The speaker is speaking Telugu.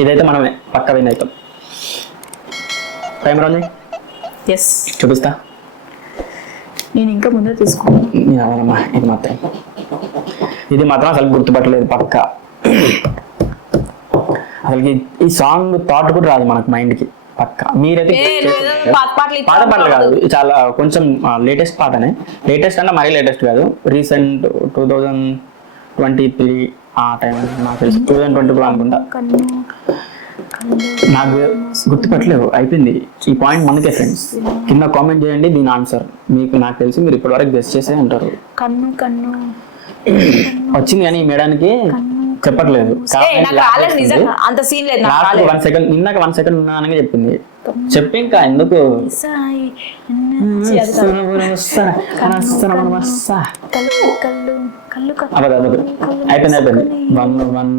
ఇదైతే మనమే పక్క విన్ అవుతాం. టైం రాని ఎస్ చూపిస్తా. నేను ఇంకా ముందే తీసుకున్నాను. ఇది మాత్రం అసలు గుర్తుపట్టలేదు పక్క. అసలు ఈ సాంగ్ థాట్ కూడా రాదు మనకు మైండ్కి పక్క. మీరైతే పాత పాటలు కాదు, చాలా కొంచెం లేటెస్ట్ పాటనే. లేటెస్ట్ అంటే మరీ లేటెస్ట్ కాదు, రీసెంట్ 2023 ఆ టైం నాకు తెలిసి 2022 అనుకుంటా. నాకు గుర్తుపట్టలేవు, అయిపోయింది. ఈ పాయింట్ మనకే ఫ్రెండ్స్. కింద కామెంట్ చేయండి దీని ఆన్సర్. మీకు నాకు తెలిసి మీరు ఇప్పటి వరకు గెస్ట్ చేసే ఉంటారు. కన్ను కన్ను వచ్చింది కానీ ఈ మేడానికి చెప్పట్లేదు. వన్ సెకండ్ నిన్నాక 1 సెకండ్ ఉన్నానని చెప్పింది. చెప్పి ఇంకా ఎందుకు అయిపోయింది. 1